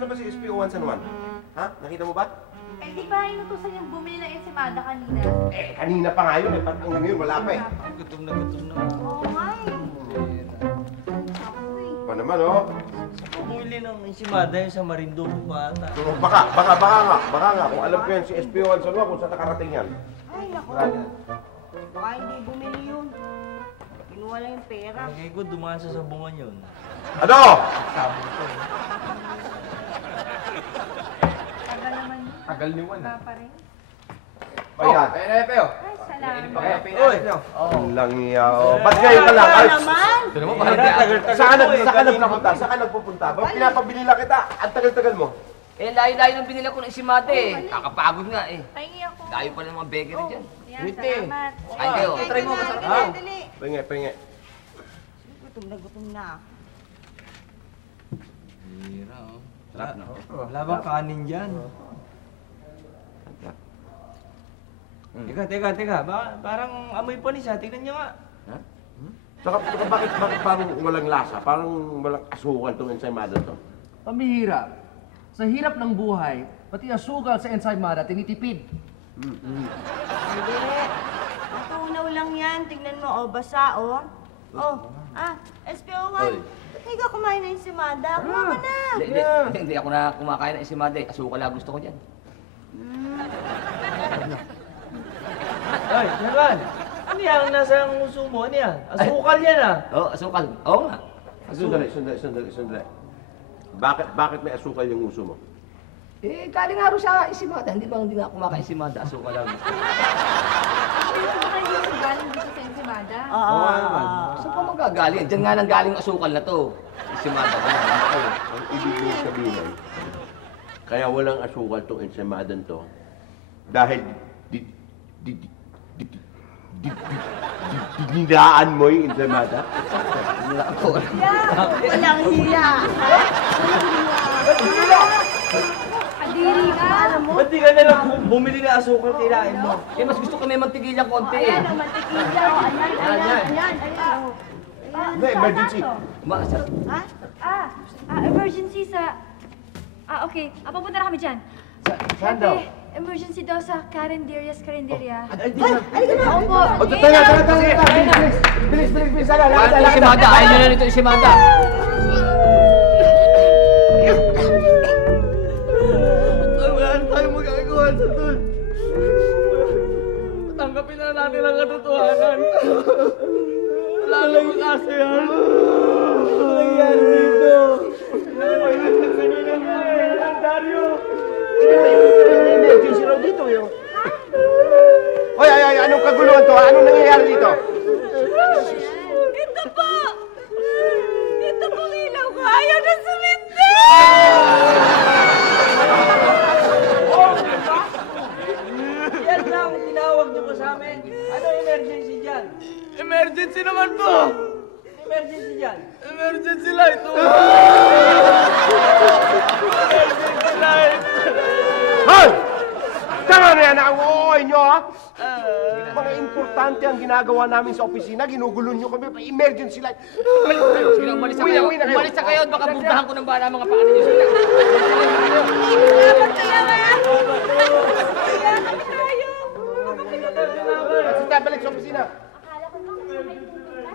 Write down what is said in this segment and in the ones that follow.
Nasaan na ba si SPO1 San Juan? Ha? Nakita mo ba? Eh, di ba inutusan yung bumili ng ensimada kanina? Eh, kanina pa nga yun. Eh, parang hanggang ngayon, wala pa eh. Gutom na gutom na. Oo nga eh. Pa naman, oh. Bumili ng ensimada yung sa Marinduque pa ata. So, baka nga. Kung alam ko yan, si SPO1 San Juan, kung saan nakarating yan. Ay, naku. Baka hindi bumili yun. Kinuha lang yung pera. Lagay ko dumaan sa sabungan yun. Ano? Sabong ko eh. Tagal naman yun. Tagal ni Juan. Wala pa rin. Ayan. Ayun, Peo. Ay, salamat. Uy! Ang langiya, oh. Ba't ngayon ka lang? Ay, naman! Ito naman, Tagal parang saan mo eh, ka kanina. nagpupunta? Saan ka nagpupunta? Ba't pinapabili lang kita? Ang tagal-tagal mo. Eh, layo-layo ng binila ko ng isimate eh. Kakapagod nga eh. Pahingi ako. Layo pala ng mga bakery dyan. Yan, Wait eh. salamat. Ay, kayo. Try mo, masarap. Dali, dali. Pinge. Gutom na ako. Hira, oh. Sarap na. Wala bang kanin dyan? Teka. Parang amoy panis ha. Tingnan nyo nga. Ha? Saka bakit parang walang lasa? Parang walang asukal tong ensaymada to? Pamihira. Sa hirap ng buhay, pati asukal sa ensaymada tinitipid. Hindi. Natunaw lang yan. Tingnan mo, oh, basa, oh. Oh, SPO1. Ba't hindi ka kumain ng ensimada? Kuha ka na. Hindi ako na kumakain ng isimate. Asukal lang gusto ko dyan. Ay, Shaban! Ano yan? Nasa ang uso mo? Ano yan? Asukal yan ah! Oo, asukal. Oo nga. Sandali. Bakit may asukal yung uso mo? Eh, galing nga rin sa isimada. Hindi nga kumakain isimada. Asukal lang gusto ko. Galing dito sa ensimada? Oo nga naman. Saan pa magagaling? Diyan nga nang galing ang asukal na to. Isimada. Ang ibig kong sabihin, kaya walang asukal tong ensaymadan to dahil dinidaan mo yung ensaymada? Walang hiya. Kadiri ka. Alam mo? Ba't di ka nalang bumili ng asukal kinain mo? Eh, mas gusto ko may mantigilang konti eh. Ayan, ang mantikilya. Oh, ayan. Hindi, emergency. Masarap. Emergency sa... okay. Papunta na kami dyan. Saan daw? Emergency daw sa Carinderia's Carinderia. Opo. O, tanga. Bilis, Paano ito isimada? Ayaw nyo na nito isimada. Wala tayo magagawa sa tol. Tanggapin na natin ang katotohanan. Wala lang yung kaso yan. Ano nangyari dito? Kanina nga eh, Dario. Emergency raw dito yun. Hoy, anong kaguluhan to? Anong nangyayari dito? Ito po! Ito po ilaw ko. Ayaw na sumindi! Yan lang, tinawag niyo po sa amin. Ano emergency dyan? Emergency naman po! Emergency dyan? Emergency light! Emergency light! Hoy! Tama na yan ang ooy nyo, ha? Mga importante ang ginagawa namin sa opisina, ginugulo nyo kami pa emergency light. Sige, umalis na kayo. Umalis na kayo at baka burdahan ko ng bala mga paa ninyo. Sige. Sige, balik sa opisina. Akala ko lang may tubig ka.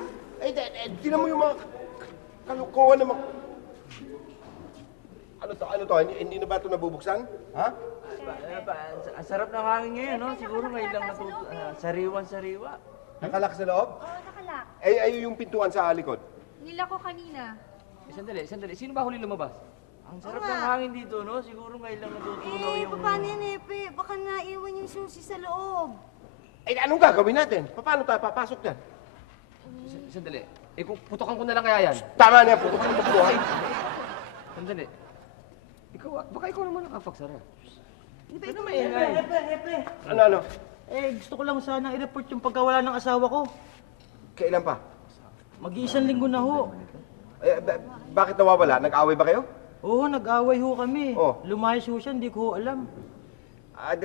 Tinan mo yung mga kalukuhan ng mga... Ano to? Hindi na ba ito nabubuksan? Ha? Ang sarap ng hangin ngayon, no? Siguro ngayon lang sariwan-sariwa. Nakalak sa loob? Oo, nakalak. Ay, yung pintuan sa likod. Nila ko kanina. Sandali. Sino ba huli lumabas? Ang sarap ng hangin dito, no? Siguro ngayon lang natutunaw yung... Paano yan, Epe? Baka naiwan yung susi sa loob. Anong gagawin natin? Paano tayo papasok dyan? Sandali. Eh, kung putokan ko na lang kaya yan. Tama na yan, putukan mo po. Sandali. Baka ikaw naman nakapagsara. Ano maingay? Ano? Gusto ko lang sana i-report yung pagkawala ng asawa ko. Kailan pa? Mag-iisang linggo na ho. Bakit nawawala? Nag-away ba kayo? Oo, nag-away ho kami. Oh. Lumayas ho siya, hindi ko ho alam.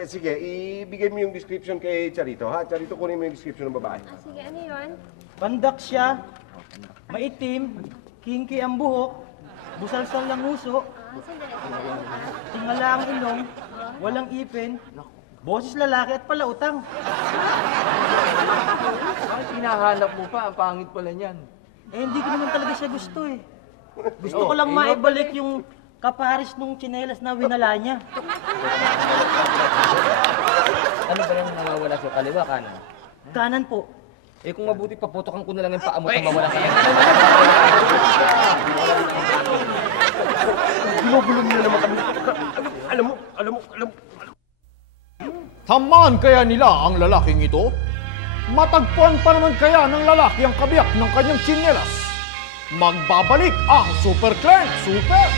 Sige, ibigay mo yung description kay Charito, ha? Charito, kunin mo yung description ng babae. Sige, ano yun? Pandak siya, maitim, kinky ang buhok, busalsal lang uso, Sandali. Tingala ang ilong, walang ipin, boses lalaki at palautang. Ay, hinahanap mo pa. Ang pangit pala niyan. Eh, hindi ko naman talaga siya gusto eh. Gusto ko lang maibalik yung kaparis nung tsinelas na winala niya. Ano ba yung nawawala sa kaliwa, kanan? Kanan po. Eh kung mabuti, paputokan ko na lang yung paa mo kung mawala ka. Ginugulo niyo naman kami. Alam mo. Tamaan kaya nila ang lalaking ito? Matagpuan pa naman kaya ng lalaki ang kabiyak ng kanyang tsinelas? Magbabalik ang Super Clank! Super!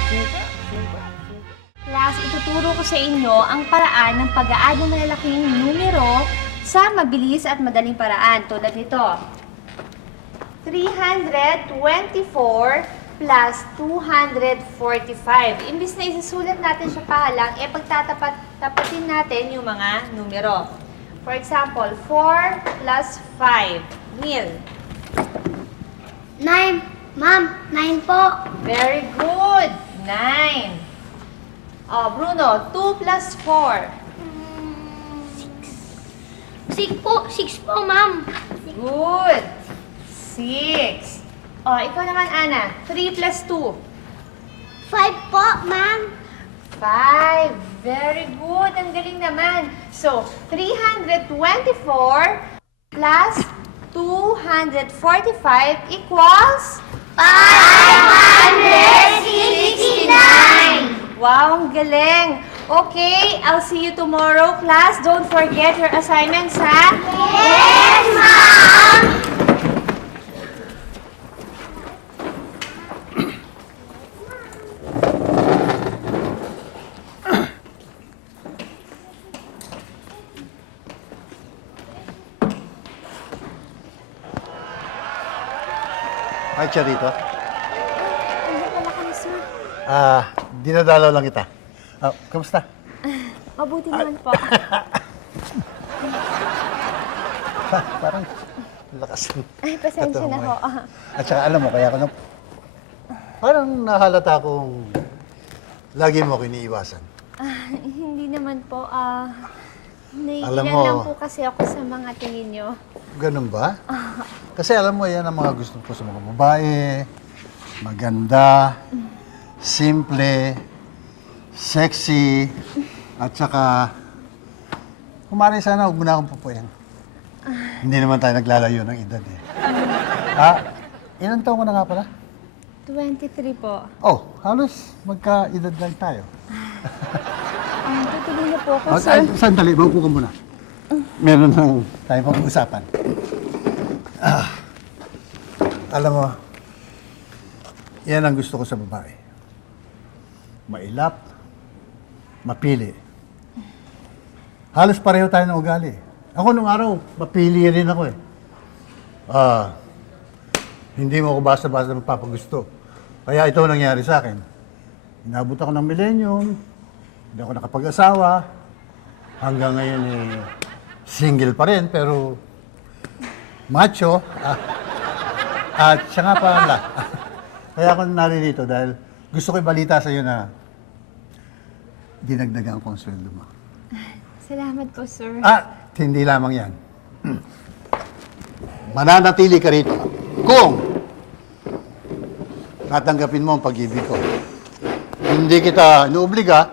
Class, ituturo ko sa inyo ang paraan ng pag-a-add ng malalaking numero sa mabilis at madaling paraan. Tulad nito. 324 plus 245. Imbis na isasulat natin siya pahalang, pagtatapatin natin yung mga numero. For example, 4 plus 5. Neil. 9. Ma'am, 9 po. Very good. 9. Oh, Bruno, 2 plus 4. 6 po. 6 po, ma'am. Good. 6. Oh, ikaw naman, Ana. 3 plus 2. 5 po, ma'am. 5. Very good. Ang galing naman. So, 324 plus 245 equals 569. Wow, ang galing. Okay, I'll see you tomorrow, class. Don't forget your assignments, ha? Yes, ma'am. Hi, Charito. Ano pala kami, sir? Dinadalaw lang kita. Kamusta? Mabuti naman po. Parang lakas. Ay, pasensya na ho. At saka alam mo, kaya ako parang nahalata akong lagi mo ako iniiwasan. Hindi naman po. Alam Naiilan mo- lang po kasi ako sa mga tingin nyo. Ganun ba? Kasi alam mo, yan ang mga gusto ko sa mga babae. Maganda, simple, sexy, at saka, kumari sana, huwag mo na akong pupuyan. Hindi naman tayo naglalayo ng edad eh. Ilan taon ko na nga pala? 23 po. Oh, halos magka-edad lang tayo. Tutuloy na po ako, Ay, sir. sandali, maupo ka muna. Meron lang tayong pag-uusapan. Alam mo, yan ang gusto ko sa babae. Mailap, mapili. Halos pareho tayo ng ugali. Ako nung araw, mapili rin ako eh. Hindi mo ako basta-basta mapapagusto. Kaya ito ang nangyari sa akin. Inabot ako ng millennium, hindi ako nakapag-asawa. Hanggang ngayon eh, single pa rin, pero macho. At siya nga pala. Kaya ako naririto dahil gusto ko ibalita sa iyo na dinagdagan ko ang sweldo mo. Salamat po, sir. At hindi lamang yan. Mananatili ka rito kung tatanggapin mo ang pag-ibig ko. Hindi kita inuobliga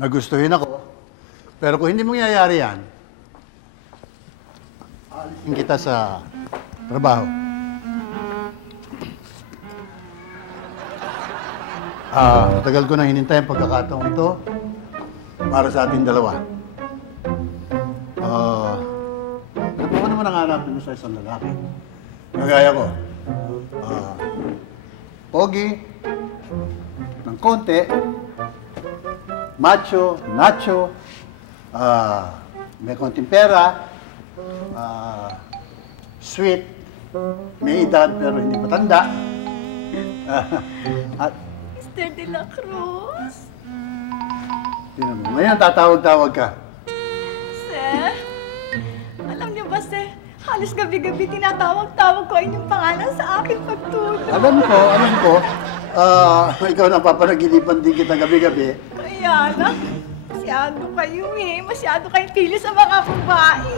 na gustuhin ako. Pero kung hindi mangyayari yan, alisin kita sa trabaho. Matagal ko na hinintay ang pagkakataong ito para sa ating dalawa. Ano pa naman ang hanapin mo sa isang lalaki? Kagaya ko. Pogi, ng konti, macho, nacho, may konting pera, sweet, may edad pero hindi matanda. At Mr. De La Cruz? tinan mo, ngayon tatawag-tawag ka. Sir? Alam niyo ba, sir? Halos gabi-gabi tinatawag-tawag ko ang inyong pangalan sa aking pagtulog. Alam ko. Ikaw na papanaginipan din kita gabi-gabi. Kaya na, masyado kayo eh. Masyado kayong pili sa mga babae.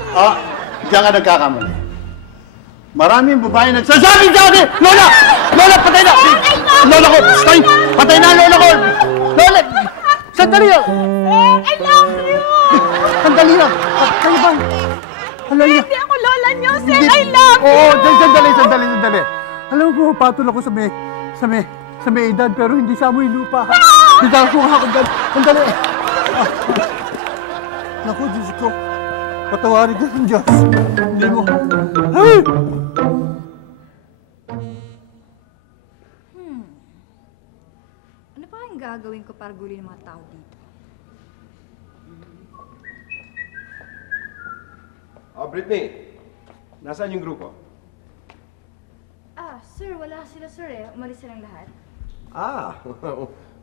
Diyan ka nagkakamali. Maraming babae nagsasabi sa akin! Lola! Lola, patay na! Lola ko! Stay! Patay na, Lola ko! Lola! Sandali lang! I love you! Sandali lang! Kayo ba? Alam niya. Hindi ako lola niyo, sir. I love you! Oo, sandali. Alam ko, patol ako sa may edad, pero hindi sa amoy lupa. Hindi ako ako dyan. Sandali. Naku, Diyos ko. Patawarin ka ng Diyos. Hindi mo. Ay! Ano pa kayang gagawin ko para gulin ng mga tao dito? Britney, nasaan yung grupo? Sir, wala sila, sir eh. Umalis silang lahat.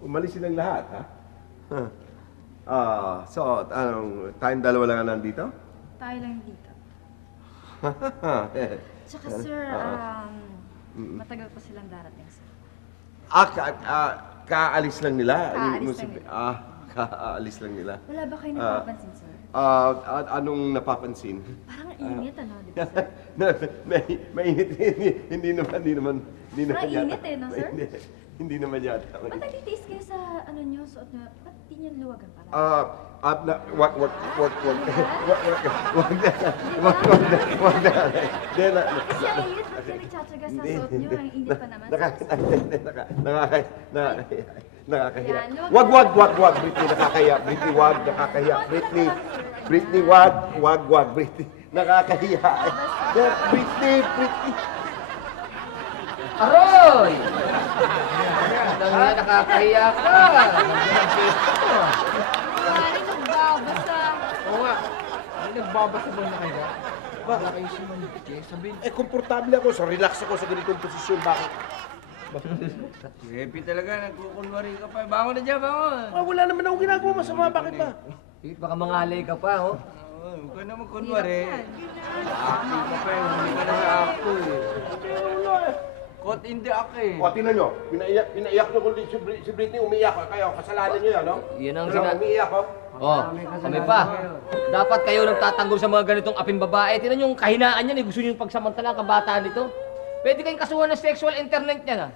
Umalis silang lahat, ha? So, tayong dalawa lang nandito? Tayo lang dito. Tsaka, sir, matagal pa silang darating, sir. Kaalis lang nila? Kaalis lang nila. Kaalis lang nila. Wala ba kayo napapansin, sir? Anong napapansin? Parang init, ano, di ba, sir? Mainit. Hindi naman Parang yata. init eh, no, sir? Hindi naman yata. Ba't nagtitiis kayo sa, ano nyo, suot nyo? Ba't di nyo luwagan pala? Wag na. Kasi ang init, ba't kayo nagtsatsaga sa suot nyo? Ang init pa naman. Nakakahiya. Yan, Wag, Britney, nakakahiya. Britney, wag, nakakahiya. Britney, wag, Britney. Nakakahiya. Britney. Aroy! Nang nakakahiya ka. Pare, nagbabasa. Oo nga. May nagbabasa ba na kayo? Wala kayo sabihin. Komportable ako. So, relax ako sa ganitong posisyon. Bakit? Happy talaga, nagkukunwari ka pa. Bangon na dyan, bangon! Wala naman akong ginagawa masama. Bakit ba? Baka mangalay ka pa, oh. Huwag ka naman kunwari. Ako ka pa, hindi ka na sa ako eh. Kot hindi ako eh. Tingnan nyo. Pinaiyak nyo kung si Britney umiiyak. Kaya kasalanan nyo yan, no? Yan ang Umiiyak, oh. Kami pa. Dapat kayo nagtatanggol sa mga ganitong aping babae. Tingnan yung kahinaan niyan, gusto niyo yung pagsamantala ang kabataan nito. Pwede kayong kasuhan ng sexual internet niyan, ha?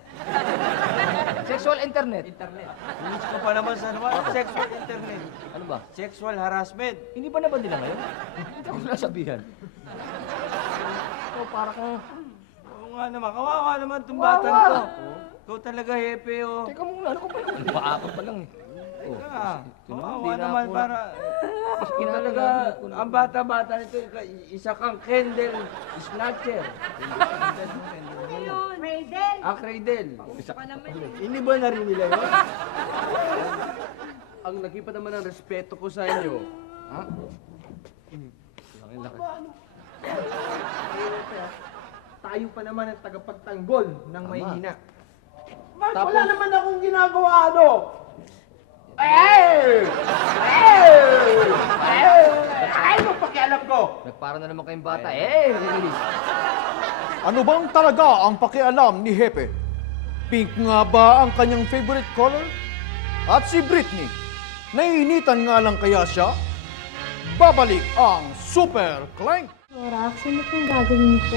Sexual internet. Inis ko pa naman sa sexual internet. Ano ba? Sexual harassment. Hindi ba naman nila ngayon? Hindi ako nasabihan. Para kang... Oo nga naman, kawawa naman itong batang to. Ikaw talaga hepe oh. Teka muna, ano ko pa lang? Maakap pa lang, eh. Kawawa naman para... Talaga, ang bata-bata nito, isa kang Kendall Snatcher. Raiden! Cradle. Hindi ba na rin nila yun? Ang nagipa naman ng respeto ko sa inyo. Ha? Tayo pa naman ang tagapagtanggol ng mahihina. Wala naman akong ginagawa, ano? Ano pakialam ko? Nagpara na naman kayong bata. Ano bang talaga ang pakialam ni Hepe? Pink nga ba ang kanyang favorite color? At si Britney, naiinitan nga lang kaya siya? Babalik ang Super Clank! Sorax, ano pong gagawin ko?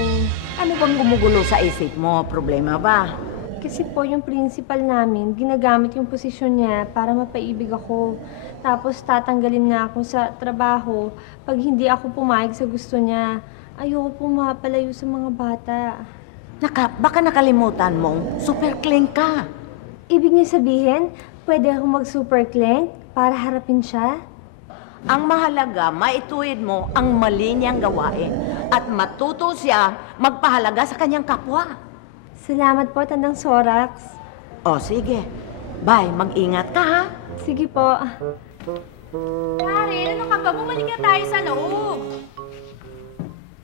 Ano bang gumugulo sa isip mo? Problema ba? Kasi po yung principal namin, ginagamit yung posisyon niya para mapaibig ako. Tapos tatanggalin nga ako sa trabaho pag hindi ako pumayag sa gusto niya. Ayoko po mapalayo sa mga bata. Baka nakalimutan mong super clink ka. Ibig niya sabihin, pwede ako mag-super clank para harapin siya? Ang mahalaga, maituwid mo ang mali niyang gawain at matuto siya magpahalaga sa kanyang kapwa. Salamat po, Tandang Sorax. O sige, bye, mag-ingat ka ha. Sige po. Pare, ano ka ba? Bumalik na tayo sa loob.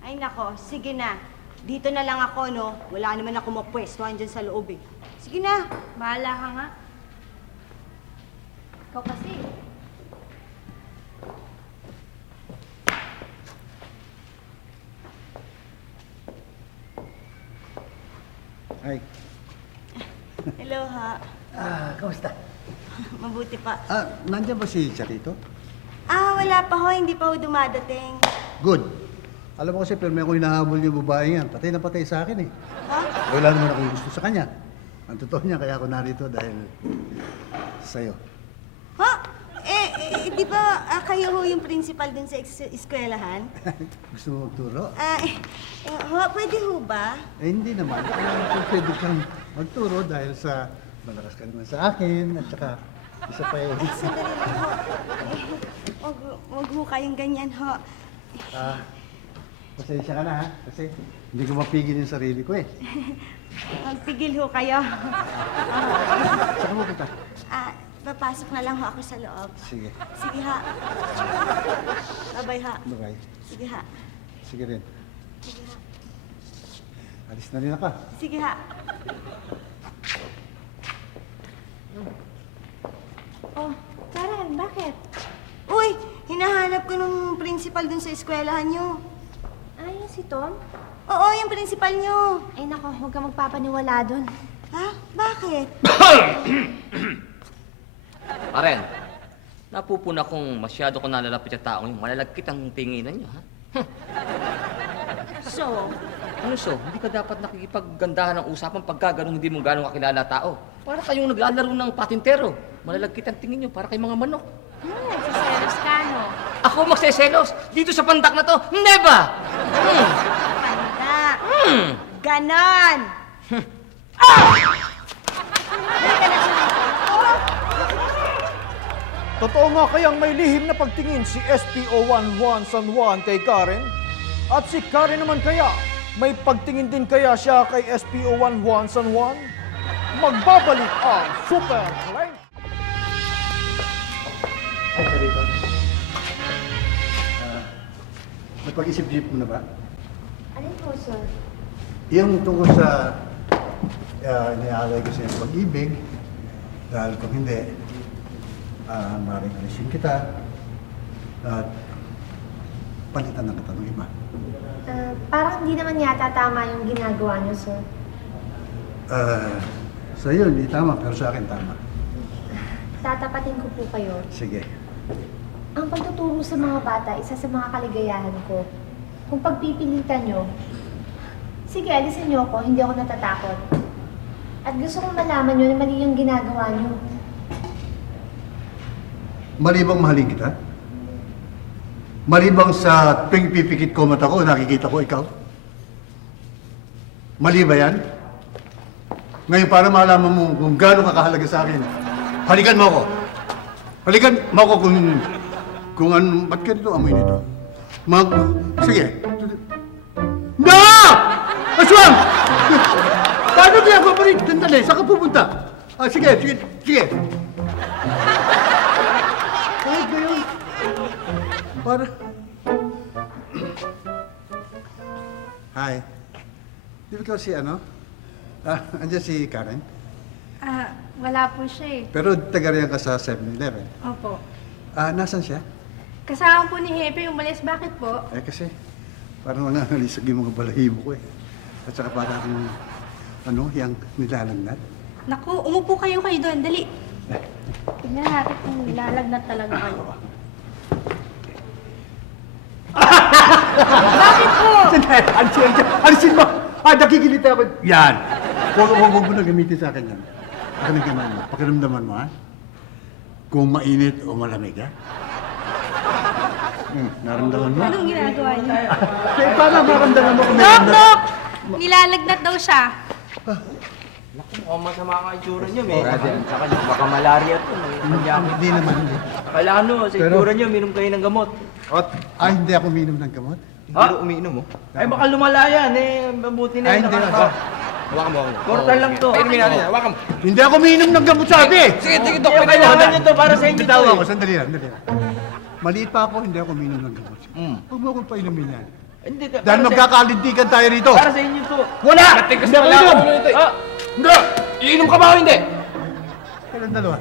Ay nako, sige na. Dito na lang ako, no? Wala naman ako mapwestuhan dyan sa loob, eh. Sige na. Bahala ka nga. Ikaw kasi. Ay. Hello, ha. Kamusta? Mabuti pa. Nandiyan ba si Charito? Wala pa ho. Hindi pa ho dumadating. Good. Alam mo kasi, pero may ako hinahabol yung babae yan. Patay na patay sa akin eh. Ha? Wala naman akong gusto sa kanya. Ang totoo niya, kaya ako narito dahil sa'yo. Ha? Di ba kayo ho yung principal dun sa eskwelahan? Gusto mo magturo? Pwede ho ba? Hindi naman. Pwede kang magturo dahil sa malakas ka naman sa akin at saka isa pa eh. Sandali lang ho. Wag ho kayong ganyan ho. Pasensya ka na ha, kasi hindi ko mapigil yung sarili ko eh. Magpigil ho kayo. Saan mo punta? Papasok na lang ho ako sa loob. Sige. Sige ha. Bye-bye ha. Bye-bye. Sige ha. Sige rin. Sige ha. Alis na rin ako. Sige ha. Oh, Karen, bakit? Uy, hinahanap ko nung principal dun sa eskwelahan nyo. Yung si Tom? Oo, yung principal nyo. Ay nako, huwag kang magpapaniwala dun. Ha? Bakit? Karen, napupuna kong masyado ko nalalapit sa taong yung malalagkit ang tinginan niyo, ha? So, Ano so? Hindi ka dapat nakikipaggandahan ng usapan pagka ganun hindi mo ganong kakilala tao. Para kayong naglalaro ng patintero. Malalagkit ang tingin niyo para kay mga manok. nagsiselos ka, no? Ako magseselos dito sa pandak na to? Never! Panda. Ganon. Totoo nga kayang may lihim na pagtingin si SPO11 San Juan kay Karen? At si Karen naman kaya, may pagtingin din kaya siya kay SPO11 San Juan? Magbabalik ang Super Prank! Ay, Charito. Napag-isip-isip mo na ba? Alin po, sir? Yung tungkol sa iniaalay ko sa iyong pag-ibig, dahil kung hindi, maaaring alisin kita at palitan na kita ng iba. Parang hindi naman yata tama yung ginagawa niyo, sir. Sa iyo, hindi tama, pero sa akin tama. Tatapatin ko po kayo. Sige. Ang pagtuturo sa mga bata, isa sa mga kaligayahan ko. Kung pagpipilitan nyo, sige, alisin nyo ako, hindi ako natatakot. At gusto kong malaman nyo na mali yung ginagawa nyo. Mali bang mahalin kita? Mali bang sa tuwing pipikit ko mata ko, nakikita ko ikaw? Mali ba yan? Ngayon, para malaman mo kung gaano ka kahalaga sa akin, halikan mo ako. Halikan mo ako kung ano, ba't ka dito amoy nito? Sige. No! Aswang! Paano niya ako pa rin? Sandali, saan ka pupunta? Sige. Kahit gayon. Para... Hi. Di ba ikaw si ano? Andiyan si Karen? Wala po siya eh. Pero taga-riyan ka sa 7-Eleven. Opo. Nasaan siya? Kasama po ni Hepe umalis. Bakit po? Kasi parang nanganalisag yung mga balahibo ko eh. At saka parang yung nilalagnat. Naku, umupo kayo doon. Dali. Tignan natin kung lalagnat talaga kayo. Bakit po? Alisin mo! Nakikilita ako. Yan! Huwag mo na gamitin sa akin yan. Pakiramdaman mo, ha? Kung mainit o malamig, ha? Naramdaman mo? Anong ginagawa niyo? Paano maramdaman mo kung may Dok! Dok! Nilalagnat daw siya. Mukhang masama ka itsura niyo, may. Saka baka malaria to. Hindi naman. Hindi. Kailangan no, sa itsura niyo, minom kayo ng gamot. Hindi ako uminom ng gamot. Hindi umiinom mo? Ay baka lumala yan, mabuti na yun. Hindi. Hawakan mo. Portal lang to. Inumin natin yan. Hawakan mo. Hindi ako uminom ng gamot, sabi! Sige, Dok. Kailangan niyo to para sa inyo to. Bitawa ako, sandali lang. Maliit pa ako, hindi ako uminom ng gamot. Huwag mo akong painumin yan. Hindi ka. Dahil magkakalintikan tayo rito. Para sa inyo to. Wala! Matigas Hindi ako pala inom! ako nito eh. Hindi! Iinom ka ba o hindi? Kailan dalawa?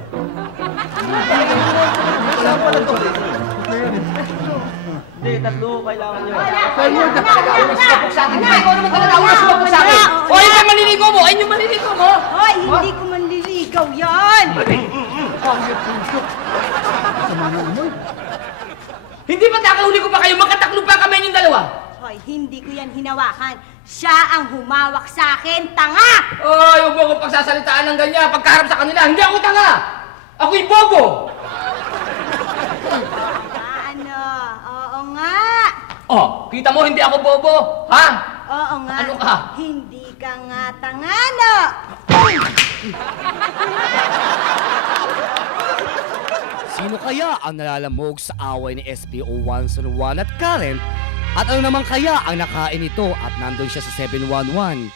Hindi, tatlo kailangan niyo. Sa akin. Ikaw naman talaga. Wala sumabog sa akin. O, ayun yung maniligo mo. Ayun yung maniligo mo. Hoy, hindi ko man yan! Hindi ba nakahuli ko pa kayo? Magkataklo pa kami yung dalawa! Hoy, hindi ko yan hinawakan. Siya ang humawak sa akin, tanga! Ay, huwag mo akong pagsasalitaan ng ganyan. Pagkaharap sa kanila, hindi ako tanga! Ako'y bobo! Ano? Oo nga. Oh, kita mo, hindi ako bobo, ha? Oo nga. Ano ka? Hindi ka nga tanga, no? Sino kaya ang nalalamog sa away ni SPO1 San Juan at Karen? At ano naman kaya ang nakain nito at nandun siya sa 711?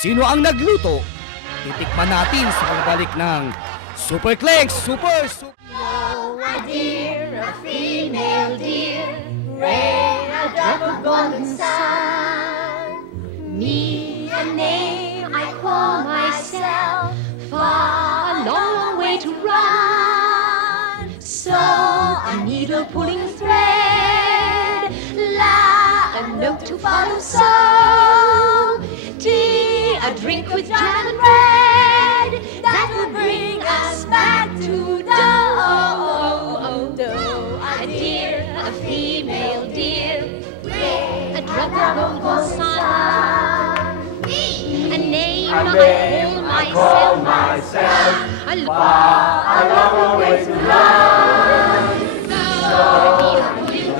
Sino ang nagluto? Titikman natin sa pagbalik ng Super Clank Super! Dear, a female deer, rain a drop of golden sun. Me a name I call myself, far a long way to run. So a needle pulling thread, la a note to follow. So tea, a drink with jam and bread, that will bring us back to a deer, a female deer, a drop of golden sun. A name I call myself, a long way to run. So you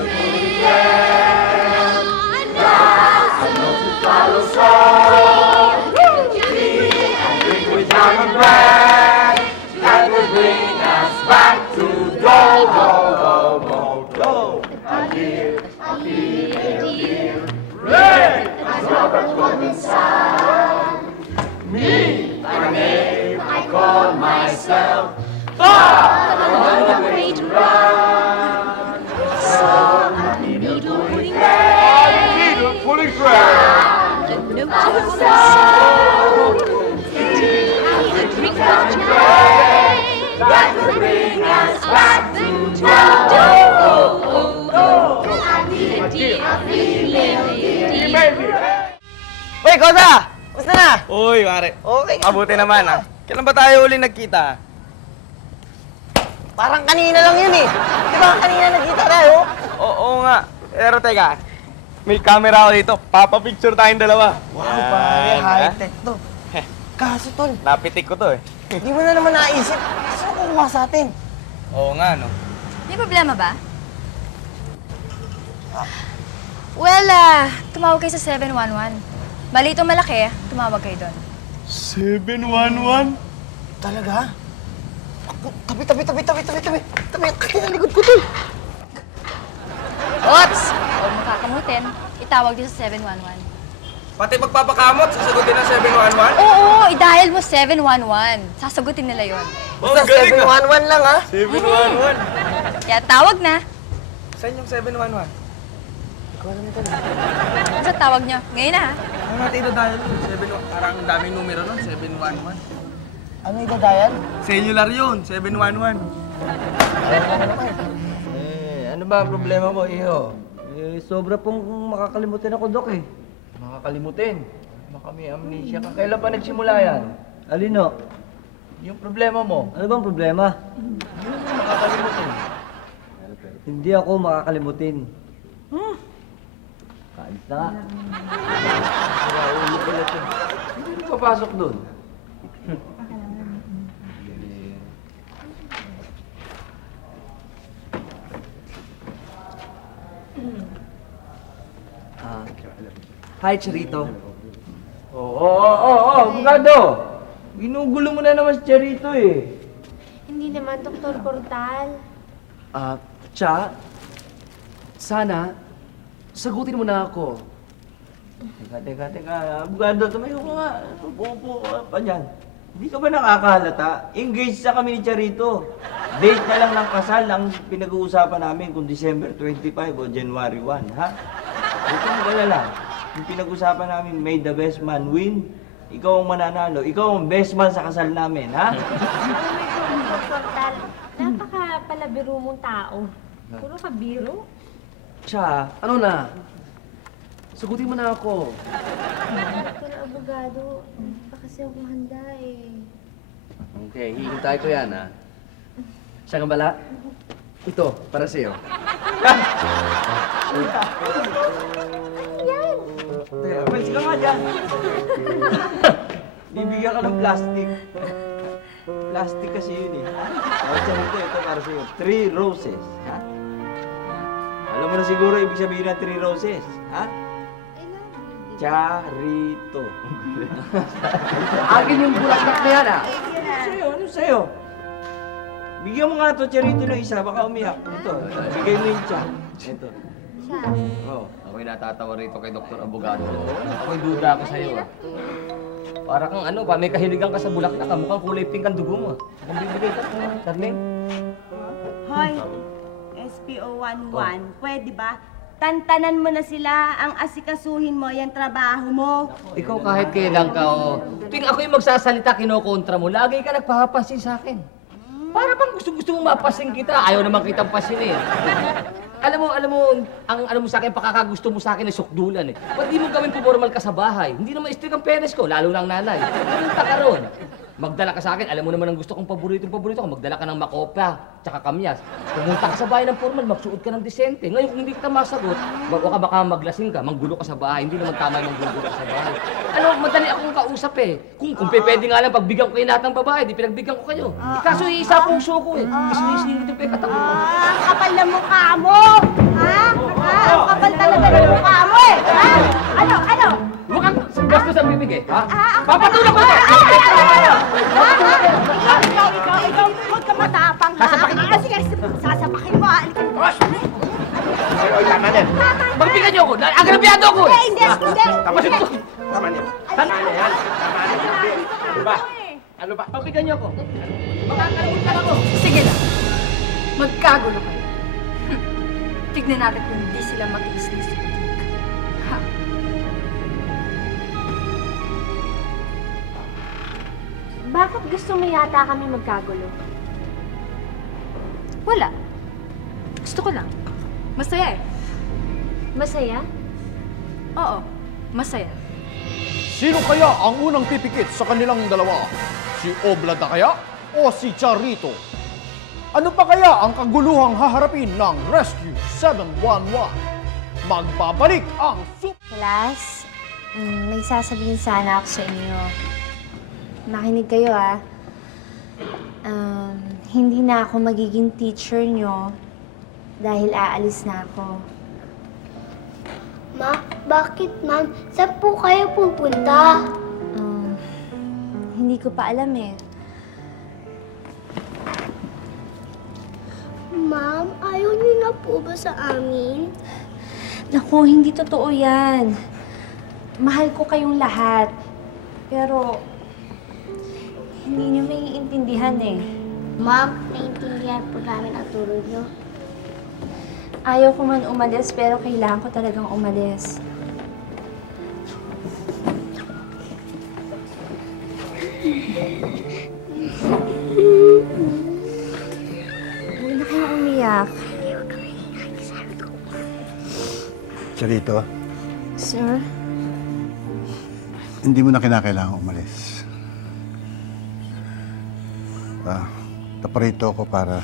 follow. So drink with jam and bread, that will bring us back to I call myself far a long way to run. So a needle pulling thread, a note to sound, a drink of joy that will bring us back to a dear. Uy, Kosa! Basta na? Uy, pare. Okay. Mabuti naman, ah. Kailan ba tayo uli nagkita? Parang kanina lang yun eh. Di ba kanina nagkita tayo? Oo nga. Pero teka, may camera ako dito. Papapicture tayong dalawa. Wow, pare, high-tech to. Kaso tol, Napitik ko to eh. di mo na naman naisip. Saan kukuha sa atin? Oo nga, no? May problema ba? Well, tumawag kayo sa 711. Mali itong malaki, tumawag kayo doon. 711? Talaga? Ako, tabi, kaya likod ko tol. Ops! Huwag makakamutin, itawag din sa 711. Pati magpapakamot, sasagutin ng 711? Oo, i-dial mo 711. Sasagutin nila yon. Oh, galing ah! 711 lang ha? 711? Kaya tawag na. Saan yung 711? Sa tawag nyo. Ngayon na ha. Ano natin ito dahil? 711. Parang ang daming numero nun, 711. Ano ito, Dayan? Cellular yun, 711. Ano ba ang problema mo, Iho? Sobra pong makakalimutin ako, Dok eh. Makakalimutin. Baka may amnesia ka. Kailan pa nagsimula yan? Alino? Yung problema mo. Ano bang problema? Makakalimutin. Hindi ako makakalimutin. Kaalis na nga. Hindi na papasok doon. Hi, Charito. Oo, abogado. Ginugulo mo na naman si Charito eh. Hindi naman, Dr. Portal. Cha, sana, sagutin mo na ako. Teka. Abogado, tumayo ka nga. Upo ka pa dyan. Hindi ka ba nakakahalata? Engaged na kami ni Charito. Date na lang ng kasal ang pinag-uusapan namin kung December 25 o January 1, ha? Ito mo galala. Yung pinag-usapan namin, may the best man win. Ikaw ang mananalo. Ikaw ang best man sa kasal namin, ha? Dr. Portal, napaka-palabiro mong tao. Puro ka biro. Cha, ano na? Sagutin mo na ako. Dr. Abogado, pa kasi ako handa eh. Okay, hihintay ko yan, ha? Siya ka bala? Ito, para sa'yo. Teka, pwede ka nga dyan. Bibigyan ka ng plastic. Plastic kasi yun eh. O, ito para sa'yo. 3 roses, ha? Alam mo na siguro ibig sabihin ng 3 roses, ha? Charito. Akin yung bulaklak na yan, ha? Sa'yo, ano sa'yo? Bigyan mo nga ito, Charito, ng isa, baka umiyak. Ito, bigay mo yung tiyan. Ito. Oh. Ako'y natatawa rito kay Dr. Abogado. Ako'y duda ako sa'yo, ah. Para kang ano pa, may kahiligan ka sa bulaklak, ah. Mukhang kulay pink ang dugo mo, ah. Kung bibigay ka, Charlene. Hoy, SPO11, pwede ba? Tantanan mo na sila, ang asikasuhin mo, yung trabaho mo. Ikaw kahit kailan ka, oh. Tuwing ako'y magsasalita, kinokontra mo, lagi ka nagpapapansin sa akin. Para bang gusto mong mapasin kita, ayaw naman kitang pasinin. Alam mo, ang ano mo sa akin, pakakagusto mo sa akin ay sukdulan eh. Ba't di mo gawin formal ka sa bahay? Hindi naman strict ang penes ko, lalo na ang nanay. Pumunta ka ron. Magdala ka sa akin, alam mo naman ang gusto kong paborito ko, magdala ka ng makopa, tsaka kamyas. Pumunta ka sa bahay ng formal, magsuot ka ng disente. Ngayon, kung hindi kita masagot, baka maglasing ka, manggulo ka sa bahay. Hindi naman tama yung manggulo ka sa bahay. Ano, madali akong kausap eh. Kung pwede nga lang, pagbigyan ko kayo lahat ng babae, di pinagbigyan ko kayo. Kaso iisa puso ko eh. Isinisin ito pa yung katawan ko. Ang kapal na mukha mo! Ha? Ang kapal talaga ng mukha mo eh! Ha? Ano? Mukhang gastos ang bibig eh, ha? Papatulak ko ito! Ikaw, huwag ka matapang ha? Sige, sasapakin mo ha? Ay, tama na. Magbigyan niyo ako! Agrabyado ako eh! Hindi! Tama na. Tama na. Tama na yan. Ano ba? Ano ba? Pagbigyan niyo ako! Makakalimutan ako! Sige lang. Magkagulo kayo. Tignan natin kung hindi sila matiis ni Sudik. Ha? Bakit gusto mo yata kami magkagulo? Wala. Gusto ko lang. Masaya eh. Masaya? Oo, masaya. Sino kaya ang unang pipikit sa kanilang dalawa? Si Oblad na kaya o si Charito? Ano pa kaya ang kaguluhang haharapin ng Rescue 711? Magbabalik ang Class, may sasabihin sana ako sa inyo. Makinig kayo ah. Hindi na ako magiging teacher nyo dahil aalis na ako. Ma, bakit ma'am? Saan po kayo pupunta? Hindi ko pa alam eh. Ma'am, ayaw niyo na po ba sa amin? Naku, hindi totoo yan. Mahal ko kayong lahat. Pero, hindi niyo maiintindihan eh. Ma'am, naiintindihan po namin ang turo niyo. Ayaw ko man umalis, pero kailangan ko talagang umalis. Huwag na kayong umiyak. Charito, Sir? hindi mo na kinakailangan umalis. Taparito ako para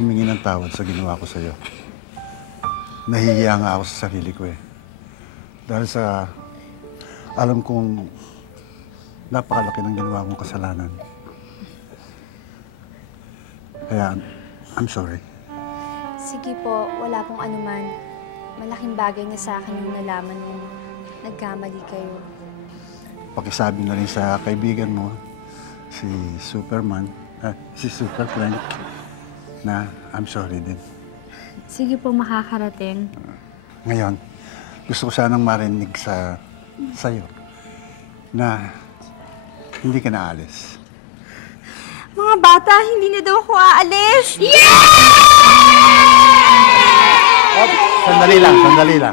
humingi ng tawad sa ginawa ko sa'yo. Nahihiya nga ako sa sarili ko eh. Dahil sa alam kong napakalaki ng ginawa kong kasalanan. Kaya, I'm sorry. Sige po, wala pong anuman. Malaking bagay na sa akin yung nalaman mo. Nagkamali kayo. Pakisabi na rin sa kaibigan mo, si Superman, si Super Frank, na I'm sorry din. Sige po, makakarating. Ngayon, gusto ko sanang marinig sa'yo na hindi ka naalis. Mga bata, hindi na daw ako aalis.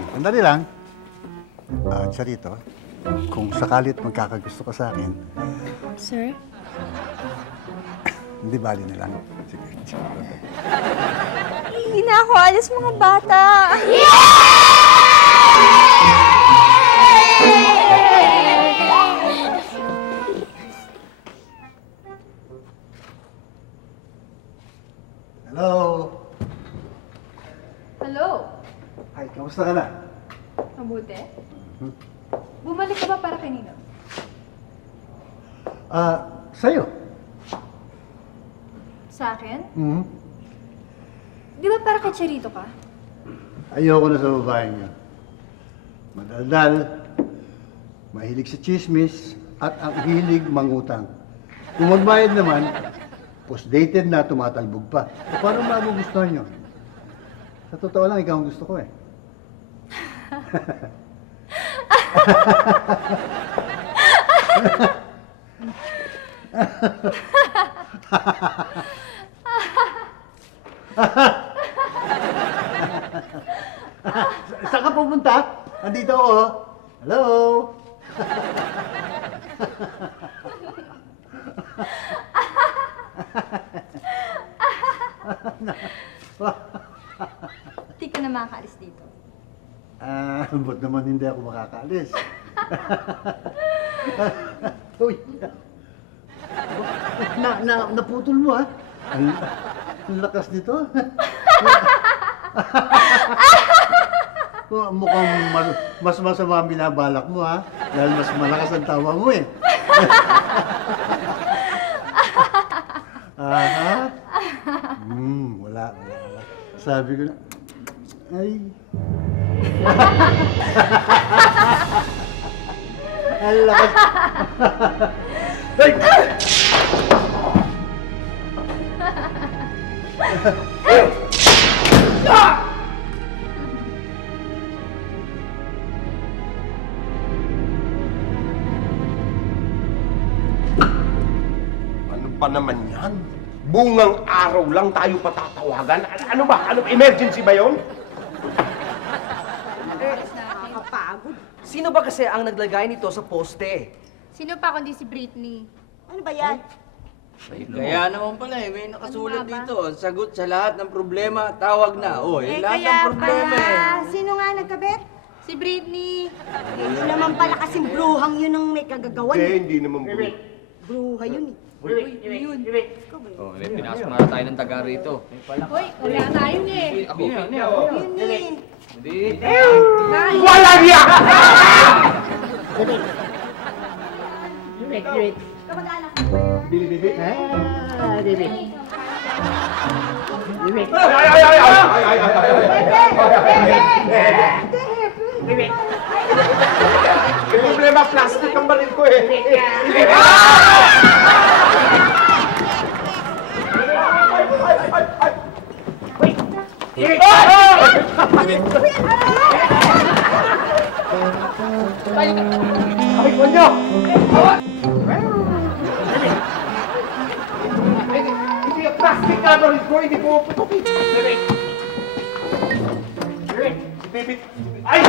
Sandali lang. Charito, kung sakalit magkakagusto ka sa akin, Sir? hindi bali na lang. Sige. Hindi na ako aalis, mga bata. Ay, kamusta ka na? Mabuti. Bumalik ka ba para kanino? Sa'yo. Sa akin? Mhm. Di ba para kay Charito ka? Ayoko na sa babaeng yun. Madaldal, mahilig sa chismis, at ang hilig mangutang. Kung magbayad naman, post-dated na, tumatalbog pa. So, paano magugustuhan yun? Sa totoo lang, ikaw ang gusto ko eh. Saan ka pupunta? Andito ako. Hello? Di ka na makakaalis dito. Ba't naman hindi ako makakaalis? Uy! Naputol mo ah. Ang lakas nito. Mukhang mas masama ang binabalak mo ha. Dahil mas malakas ang tawa mo eh. Aha. Wala. Sabi ko na, ay. Ang lakas. Ay! Ano pa naman yan? Bungang araw lang tayo patatawagan? Ano ba? Emergency ba yun? Nakakapagod. Sino ba kasi ang naglagay nito sa poste? Sino pa kundi si Britney? Ano ba yan? Kaya naman pala eh, may nakasulat dito. Sagot sa lahat ng problema, tawag na. Lahat ng problema Sino nga nagkabit? Si Britney! Yun naman pala kasing bruhang yun ang may kagagawan. Hindi naman bro. Bruha yun eh. May pinasok na tayo ng taga rito. Hoy, wala tayo eh. Ako, Yun eh. Hindi. Walang yan! Kamag-anak. Bibi. May problema, plastic ang baril ko eh. Ay, konyo! Hindi, plastic ka baril ko, hindi po putukin. Bibit. Ay!